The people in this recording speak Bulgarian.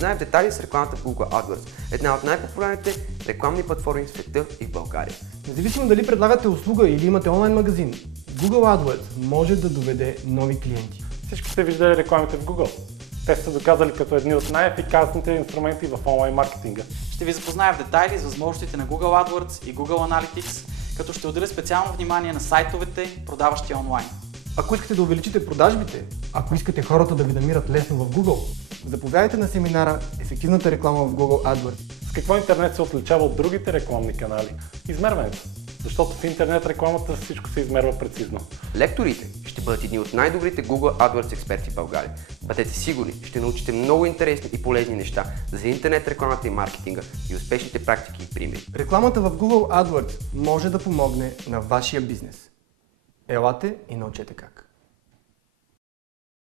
запознаем в детайли с рекламата в Google AdWords, една от най-популярните рекламни платформи в света и в България. Независимо дали предлагате услуга или имате онлайн магазин, Google AdWords може да доведе нови клиенти. Всички сте виждали рекламите в Google. Те са се доказали като едни от най-ефикасните инструменти в онлайн маркетинга. Ще ви запозная в детайли с възможностите на Google AdWords и Google Analytics, като ще отделя специално внимание на сайтовете, продаващи онлайн. Ако искате да увеличите продажбите, ако искате хората да ви намират лесно в Google, заповядайте на семинара "Ефективната реклама в Google AdWords". С какво интернет се отличава от другите рекламни канали? Измерването. Защото в интернет рекламата всичко се измерва прецизно. Лекторите ще бъдат едни от най-добрите Google AdWords експерти в България. Бъдете сигурни, ще научите много интересни и полезни неща за интернет рекламата и маркетинга и успешните практики и примери. Рекламата в Google AdWords може да помогне на вашия бизнес. Елате и научете как.